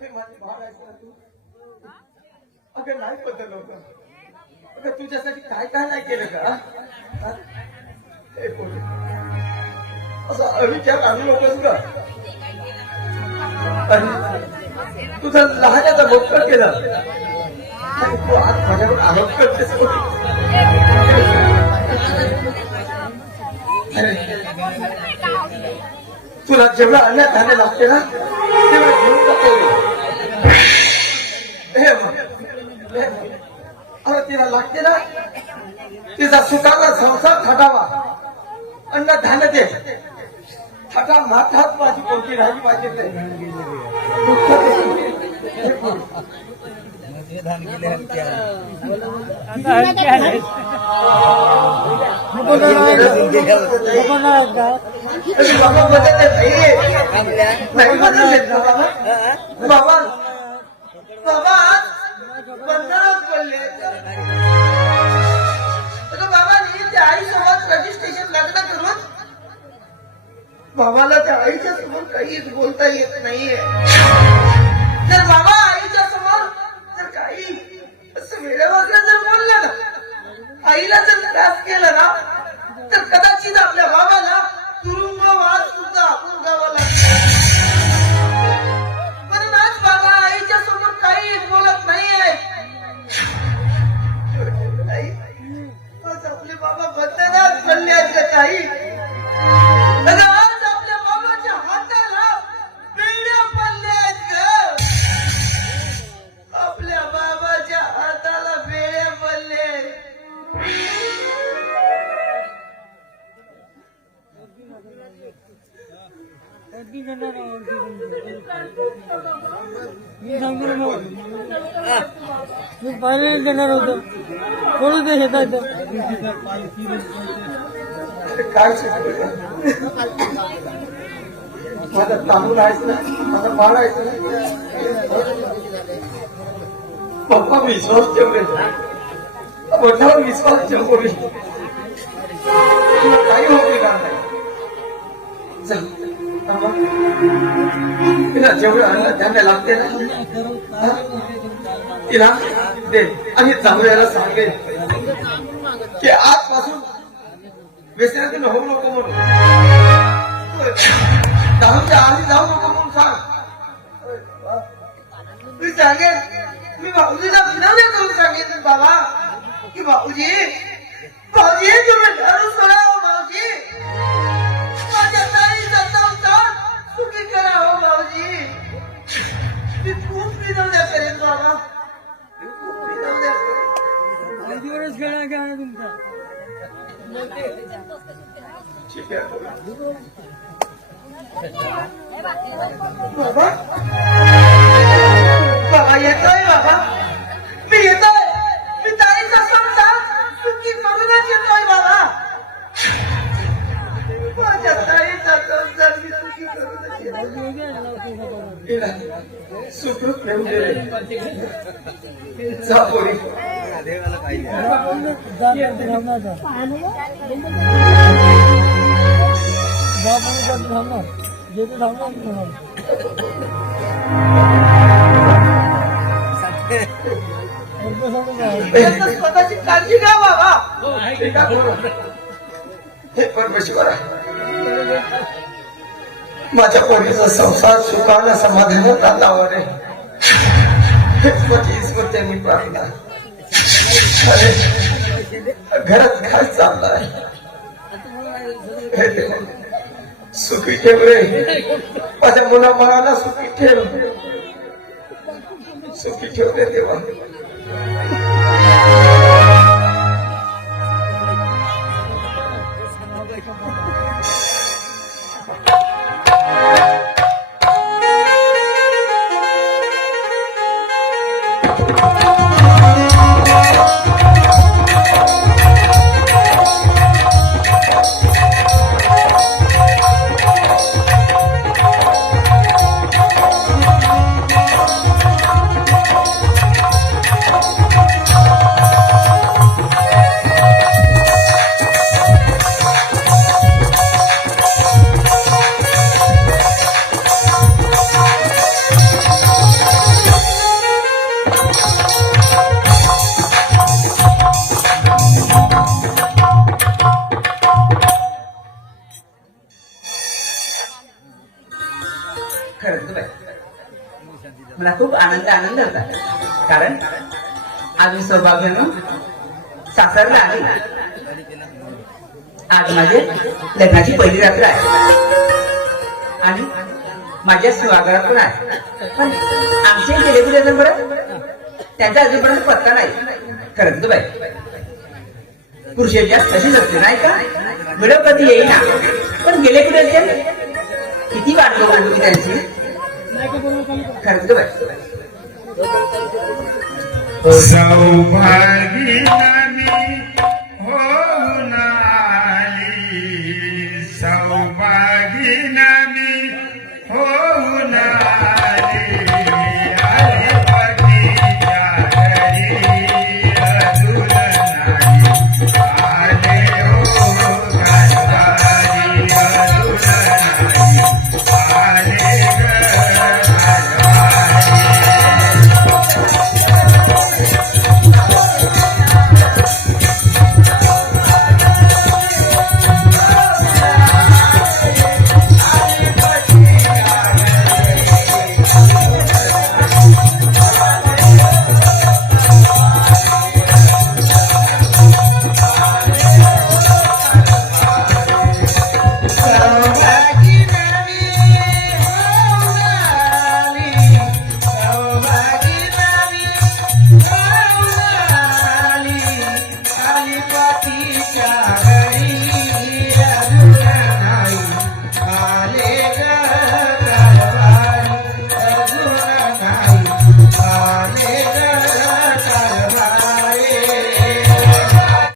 हे माझी भाड आहेस ना तू. अगं नाही बदल होत. अगं तुझ्यासाठी काय काय नाही केलं का? हे बोल असं अविचार आणू नकोस का? तुझा लहानाचा मोठा केला आणि तू आज माझ्यावर आरोप करतेस. तुला जेवढं अन्याय धान्य लागते ना तेवढं घेऊन जाते. अरे तिला लागते ना तिचा सुखाचा संसार थाटावा. अन्न धान्य दे थाटा माठात माझी कोणती राहिली पाहिजे बाबा. बाबा बंधनात पडले. बाबा त्या आईसोबत रजिस्ट्रेशन लग्न करून बाबाला त्या आईच्या समोर काहीच बोलता येत नाहीये. जर बाबा आईच्या समोर जर काही असं वेळेवर जर बोललं ना आईला जर त्रास केला ना तर कदाचित आपल्या बाबाला तुरुंगवास सुद्धा आपण गावा लागतो. म्हणून आज बाबा आईच्या समोर काही बोलत नाहीये. आज आपले बाबा बंधनात पडले आहेत का काही? आज आपल्या बाबाच्या हाताला बेड्या पडल्या आहेत का? आपल्या बाबाच्या हाताला बेड्या पडले. मी पाणी देणार होतो थोडं ते शेतायचं काय माझा तांदूळ आहेस ना माझा बाळ आहेस ना. पप्पा विश्वास ठेवले मोठ्यावर विश्वास ठेवतो मी. तुला काही होते का नाही. चल तिला जेवढं अन्न धान्य लागते ना तिला दे आणि जांभळ्याला सांगेल की आजपासून व्यसनातून होऊ नको म्हणून. दारूच्या आधी जाऊ नको म्हणून सांग. मी सांगेन मी भाऊजीला विनवणी करून सांगेन बाबा की भाऊजी भाऊजी तुम्ही दारू सोडा हो भाऊजी. माझ्या ताईचा संसार सुखी करा हो भाऊजी. मी खूप विनवण्या करेन बाबा. मी खूप विनवण्या करेन. दिवस खेळा काय तुमचा ठीक आहे बाबा. बाबा येतोय बाबा मी येतोय. मी ताईचा संसार सुखी करूनच येतोय बाबा. माझ्या ताईचा संसार मी सुखी करूनच येतोय. सुखरूप नेऊन दिले. जा पोरी स्वतःची काळजी घ्या बाबा. हे परमेश्वर माझ्या पोरीचा संसार सुखाने समाधानात आलावर ईश्वर त्यांनी प्रार्थना. घरात काय चाललाय सुखी ठेव रे. माझ्या मुलाबाळाला सुखी ठेव. सुखी ठेव रे देवा. मला खूप आनंद होता, कारण आज मी सौभाग्यानं सासरला आले. आज माझे लग्नाची पहिली रात्र आहे आणि माझ्या सुहागरात पण आहे. पण आमचे गेले कुठे अजून बरं, त्यांचा अजूनपर्यंत पत्ता नाही. खरंच तर बाई पुरुषाच्या तशीच असते नाही का, व्हिडिओ कधी येईना, पण गेले कुठे असेल, किती वाट बघू मी त्यांची. खरंच तर बाई सौभागी